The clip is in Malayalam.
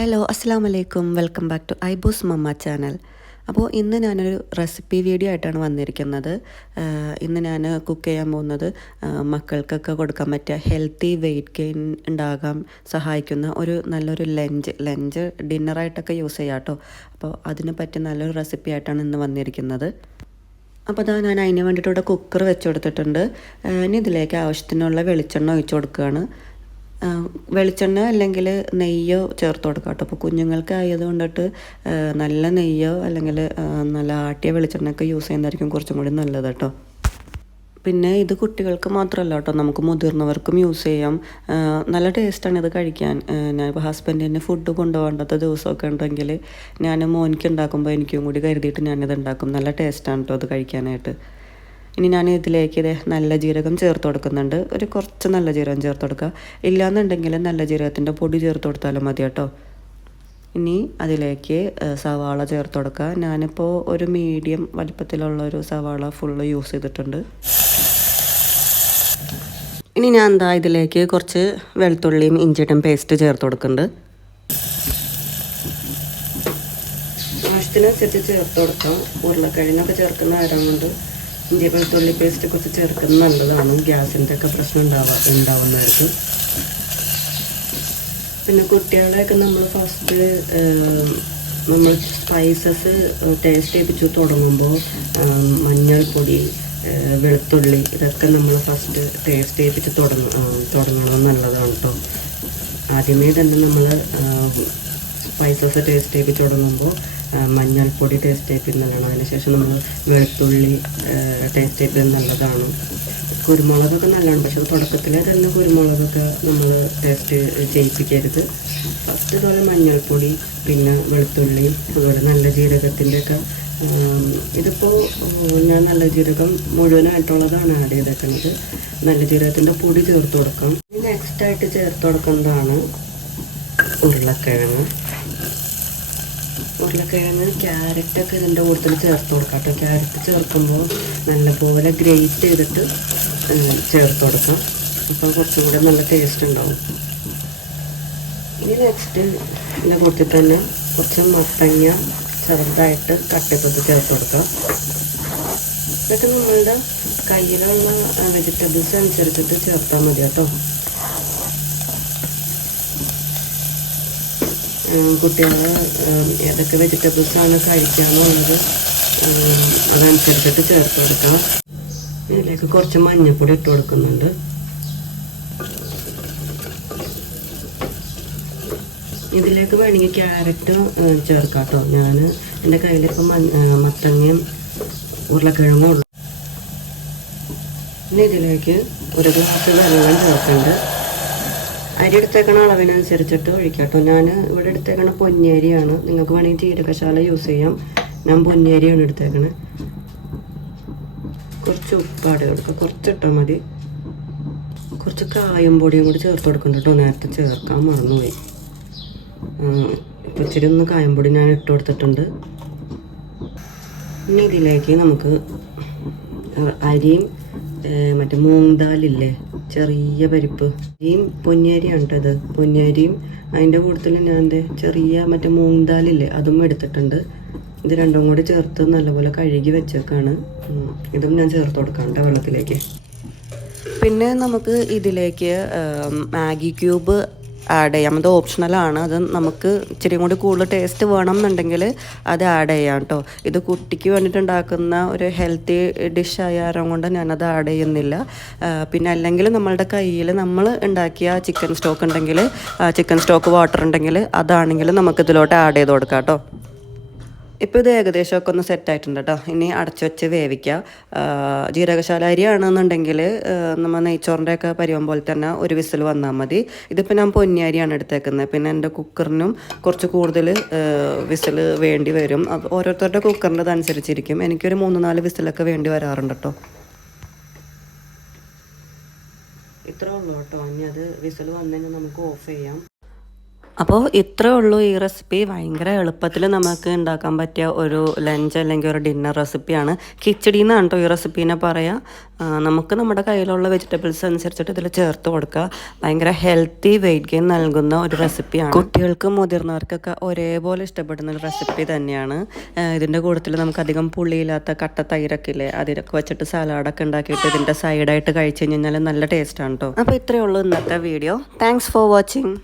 ഹലോ അസ്സാം വലൈക്കും വെൽക്കം ബാക്ക് ടു ഐബൂസ് മമ്മ ചാനൽ. അപ്പോൾ ഇന്ന് ഞാനൊരു റെസിപ്പി വീഡിയോ ആയിട്ടാണ് വന്നിരിക്കുന്നത്. ഇന്ന് ഞാൻ കുക്ക് ചെയ്യാൻ പോകുന്നത് മക്കൾക്കൊക്കെ കൊടുക്കാൻ പറ്റിയ ഹെൽത്തി വെയിറ്റ് ഗെയിൻ ഉണ്ടാകാൻ സഹായിക്കുന്ന ഒരു നല്ലൊരു ലഞ്ച് ഡിന്നറായിട്ടൊക്കെ യൂസ് ചെയ്യാം കേട്ടോ. അപ്പോൾ അതിനെ പറ്റിയ നല്ലൊരു റെസിപ്പി ആയിട്ടാണ് ഇന്ന് വന്നിരിക്കുന്നത്. അപ്പോൾ അതാ ഞാൻ അതിന് വേണ്ടിയിട്ട് ഇവിടെ കുക്കർ വെച്ച് കൊടുത്തിട്ടുണ്ട്. ഇനി ഇതിലേക്ക് ആവശ്യത്തിനുള്ള വെളിച്ചെണ്ണ ഒഴിച്ച് കൊടുക്കുകയാണ്. വെളിച്ചെണ്ണ അല്ലെങ്കിൽ നെയ്യോ ചേർത്ത് കൊടുക്കാം കേട്ടോ. അപ്പോൾ കുഞ്ഞുങ്ങൾക്ക് ആയതുകൊണ്ടിട്ട് നല്ല നെയ്യോ അല്ലെങ്കിൽ നല്ല ആട്ടിയ വെളിച്ചെണ്ണയൊക്കെ യൂസ് ചെയ്യുന്നതായിരിക്കും കുറച്ചും കൂടി നല്ലത് കേട്ടോ. പിന്നെ ഇത് കുട്ടികൾക്ക് മാത്രമല്ല കേട്ടോ, നമുക്ക് മുതിർന്നവർക്കും യൂസ് ചെയ്യാം. നല്ല ടേസ്റ്റാണ് ഇത് കഴിക്കാൻ. ഞാൻ ഇപ്പോൾ ഹസ്ബൻഡിന് ഫുഡ് കൊണ്ടുപോകേണ്ടത് ദിവസമൊക്കെ ഉണ്ടെങ്കിൽ ഞാൻ മോനിക്ക് ഉണ്ടാക്കുമ്പോൾ എനിക്കും കൂടി കരുതിയിട്ട് ഞാനിത് ഉണ്ടാക്കും. നല്ല ടേസ്റ്റാണ് കേട്ടോ അത് കഴിക്കാനായിട്ട്. ഇനി ഞാൻ ഇതിലേക്ക് നല്ല ജീരകം ചേർത്ത് കൊടുക്കുന്നുണ്ട്. ഒരു കുറച്ച് നല്ല ജീരകം ചേർത്ത് കൊടുക്കുക. ഇല്ലയെന്നുണ്ടെങ്കിൽ നല്ല ജീരകത്തിൻ്റെ പൊടി ചേർത്ത് കൊടുത്താലും മതി കേട്ടോ. ഇനി അതിലേക്ക് സവാള ചേർത്ത് കൊടുക്കുക. ഞാനിപ്പോൾ ഒരു മീഡിയം വലിപ്പത്തിലുള്ള ഒരു സവാള ഫുള്ള് യൂസ് ചെയ്തിട്ടുണ്ട്. ഇനി ഞാൻ ഇതിലേക്ക് കുറച്ച് വെളുത്തുള്ളിയും ഇഞ്ചിയുടെയും പേസ്റ്റ് ചേർത്ത് കൊടുക്കുന്നുണ്ട്. ആവശ്യത്തിനനുസരിച്ച് ചേർത്ത് കൊടുക്കാം. ഉരുളക്കിഴങ്ങൊക്കെ ചേർക്കുന്ന ആരാം കൊണ്ട് ഇഞ്ചി വെളുത്തുള്ളി പേസ്റ്റ് കുറച്ച് ചേർക്കുന്നത് നല്ലതാണ്. ഗ്യാസിൻ്റെ ഒക്കെ പ്രശ്നം ഉണ്ടാവുന്നവർക്ക്. പിന്നെ കുട്ടികളെയൊക്കെ നമ്മൾ ഫസ്റ്റ് നമ്മൾ സ്പൈസസ് ടേസ്റ്റ് ചെയ്യിപ്പിച്ച് തുടങ്ങുമ്പോൾ മഞ്ഞൾപ്പൊടി, വെളുത്തുള്ളി ഇതൊക്കെ നമ്മൾ ഫസ്റ്റ് ടേസ്റ്റ് ചെയ്യിപ്പിച്ച് തുടങ്ങണം നല്ലതാണ് കേട്ടോ. ആദ്യമേ തന്നെ നമ്മൾ സ്പൈസസ് ടേസ്റ്റ് ചെയ്യിപ്പിച്ച് തുടങ്ങുമ്പോൾ മഞ്ഞൾപ്പൊടി ടേസ്റ്റ് ചെയ്യിപ്പിക്കുന്നതാണ്. അതിനുശേഷം നമ്മൾ വെളുത്തുള്ളി ടേസ്റ്റ് ചെയ്യിപ്പിക്കുന്നത് നല്ലതാണ്. കുരുമുളകൊക്കെ നല്ലതാണ്, പക്ഷേ തുടക്കത്തിലെ തന്നെ കുരുമുളകൊക്കെ നമ്മൾ ടേസ്റ്റ് ചെയ്യിപ്പിക്കരുത്. ഫസ്റ്റ് ഇതുപോലെ മഞ്ഞൾപ്പൊടി, പിന്നെ വെളുത്തുള്ളി, അതുപോലെ നല്ല ജീരകത്തിൻ്റെയൊക്കെ ഇതിപ്പോൾ ഞാൻ നല്ല ജീരകം മുഴുവനായിട്ടുള്ളതാണ് ആഡ് ചെയ്തേക്കുന്നത്. നല്ല ജീരകത്തിൻ്റെ പൊടി ചേർത്ത് കൊടുക്കാം. നെക്സ്റ്റായിട്ട് ചേർത്ത് കൊടുക്കുന്നതാണ് ഉരുളക്കിഴങ്ങ്. ക്യാരറ്റൊക്കെ ഇതിൻ്റെ കൂടുതൽ ചേർത്ത് കൊടുക്കാം കേട്ടോ. ക്യാരറ്റ് ചേർക്കുമ്പോൾ നല്ലപോലെ ഗ്രേറ്റ് ചെയ്തിട്ട് ചേർത്ത് കൊടുക്കാം. അപ്പോൾ കുറച്ചും കൂടെ നല്ല ടേസ്റ്റ് ഉണ്ടാവും. ഇനി നെക്സ്റ്റ് ഇതിൻ്റെ കൂട്ടത്തിൽ തന്നെ കുറച്ച് മത്തങ്ങ ചെറുതായിട്ട് കട്ടിപ്പത്ത് ചേർത്ത് കൊടുക്കാം. എന്നിട്ട് നമ്മളുടെ കയ്യിലുള്ള വെജിറ്റബിൾസ് അനുസരിച്ചിട്ട് ചേർത്താൽ മതി കേട്ടോ. കുട്ടികൾ ഏതൊക്കെ വെജിറ്റബിൾസാണ് കഴിക്കാമെന്നുള്ളത് അതനുസരിച്ചിട്ട് ചേർത്ത് കൊടുക്കാം. ഇതിലേക്ക് കുറച്ച് മഞ്ഞൾപ്പൊടി ഇട്ട് കൊടുക്കുന്നുണ്ട്. ഇതിലേക്ക് വേണമെങ്കിൽ ക്യാരറ്റ് ചേർക്കാം കേട്ടോ. ഞാൻ എൻ്റെ കയ്യിലിപ്പോൾ മത്തങ്ങയും ഉരുളക്കിഴങ്ങും ഉള്ളു. ഇനി ഇതിലേക്ക് ഒരു ഗ്ലാസ് വെള്ളം ചേർക്കുന്നുണ്ട്. അരി എടുത്തേക്കണ അളവിനനുസരിച്ചിട്ട് ഒഴിക്കാം കേട്ടോ. ഞാൻ ഇവിടെ എടുത്തേക്കണ പൊന്നിയരിയാണ്. നിങ്ങൾക്ക് വേണമെങ്കിൽ ജീരകശാല യൂസ് ചെയ്യാം. ഞാൻ പൊന്നിയരിയാണ് എടുത്തേക്കണത്. കുറച്ച് ഉപ്പാട് കൊടുക്കുക, കുറച്ചിട്ടാൽ മതി. കുറച്ച് കായം പൊടിയും കൂടി ചേർത്ത് കൊടുക്കുന്നുണ്ട് കേട്ടോ. നേരത്തെ ചേർക്കാൻ മറന്നുപോയി. ഇപ്പോൾ ഇച്ചിരി ഒന്ന് കായം പൊടി ഞാൻ ഇട്ട് കൊടുത്തിട്ടുണ്ട്. ഇനി ഇതിലേക്ക് നമുക്ക് അരിയും മറ്റേ മൂങ് ദാലില്ലേ, ചെറിയ പരിപ്പ്, ഈ പൊന്നിയരിയാണ് കേട്ടോ. ഇത് പൊന്നിയരിയും അതിൻ്റെ കൂട്ടത്തിൽ ഞാൻ ചെറിയ മറ്റേ മൂങ് ദാലില്ലേ അതും എടുത്തിട്ടുണ്ട്. ഇത് രണ്ടും കൂടി ചേർത്ത് നല്ലപോലെ കഴുകി വെച്ചേക്കാണ്. ഇതും ഞാൻ ചേർത്ത് കൊടുക്കാണ്ട് വെള്ളത്തിലേക്ക്. പിന്നെ നമുക്ക് ഇതിലേക്ക് മാഗി ക്യൂബ് ആഡ് ചെയ്യാം. അത് ഓപ്ഷണലാണ്. അത് നമുക്ക് ഇച്ചിരി കൂടി കൂടുതൽ ടേസ്റ്റ് വേണം എന്നുണ്ടെങ്കിൽ അത് ആഡ് ചെയ്യാം കേട്ടോ. ഇത് കുട്ടിക്ക് വേണ്ടിയിട്ട് ഉണ്ടാക്കുന്ന ഒരു ഹെൽത്തി ഡിഷ് ആയാലും കൊണ്ട് ഞാനത് ആഡ് ചെയ്യുന്നില്ല. പിന്നെ അല്ലെങ്കിൽ നമ്മളുടെ കയ്യിൽ നമ്മൾ ഉണ്ടാക്കിയ ചിക്കൻ സ്റ്റോക്ക് ഉണ്ടെങ്കിൽ, ചിക്കൻ സ്റ്റോക്ക് വാട്ടർ ഉണ്ടെങ്കിൽ അതാണെങ്കിൽ നമുക്കിതിലോട്ട് ആഡ് ചെയ്ത് കൊടുക്കാം കേട്ടോ. ഇപ്പോൾ ഇത് ഏകദേശമൊക്കെ ഒന്ന് സെറ്റായിട്ടുണ്ട് കേട്ടോ. ഇനി അടച്ചു വെച്ച് വേവിക്കുക. ജീരകശാല അരിയാണെന്നുണ്ടെങ്കിൽ നമ്മൾ നെയ്ച്ചോറിൻ്റെയൊക്കെ പരിവം പോലെ തന്നെ ഒരു വിസിൽ വന്നാൽ മതി. ഇതിപ്പോൾ ഞാൻ പൊന്നി അരിയാണ് എടുത്തേക്കുന്നത്. പിന്നെ എൻ്റെ കുക്കറിനും കുറച്ച് കൂടുതൽ വിസിൽ വേണ്ടി വരും. അപ്പോൾ ഓരോരുത്തരുടെ കുക്കറിൻ്റെ അതനുസരിച്ചിരിക്കും. എനിക്കൊരു 3-4 വിസിലൊക്കെ വേണ്ടി വരാറുണ്ട് കേട്ടോ. ഇത്രേ ഉള്ളൂ കേട്ടോ. ഇനി അത് വിസിൽ വന്നു കഴിഞ്ഞാൽ നമുക്ക് ഓഫ് ചെയ്യാം. അപ്പോൾ ഇത്രേ ഉള്ളൂ ഈ റെസിപ്പി. ഭയങ്കര എളുപ്പത്തിൽ നമുക്ക് ഉണ്ടാക്കാൻ പറ്റിയ ഒരു ലഞ്ച് അല്ലെങ്കിൽ ഒരു ഡിന്നർ റെസിപ്പിയാണ്. കിച്ചടി എന്നാണ് കേട്ടോ ഈ റെസിപ്പീനെ പറയുക. നമുക്ക് നമ്മുടെ കയ്യിലുള്ള വെജിറ്റബിൾസ് അനുസരിച്ചിട്ട് ഇതിൽ ചേർത്ത് കൊടുക്കുക. ഭയങ്കര ഹെൽത്തി വെയിറ്റ് ഗെയിൻ നൽകുന്ന ഒരു റെസിപ്പിയാണ്. കുട്ടികൾക്കും മുതിർന്നവർക്കൊക്കെ ഒരേപോലെ ഇഷ്ടപ്പെടുന്ന ഒരു റെസിപ്പി തന്നെയാണ്. ഇതിൻ്റെ കൂട്ടത്തിൽ നമുക്ക് അധികം പുളിയില്ലാത്ത കട്ട തൈരൊക്കെ ഇല്ലേ, അതിലൊക്കെ വെച്ചിട്ട് സലാഡൊക്കെ ഉണ്ടാക്കിയിട്ട് ഇതിൻ്റെ സൈഡായിട്ട് കഴിച്ച് കഴിഞ്ഞാൽ നല്ല ടേസ്റ്റാണ് കേട്ടോ. അപ്പോൾ ഇത്രയേ ഉള്ളൂ ഇന്നത്തെ വീഡിയോ. Thanks for watching.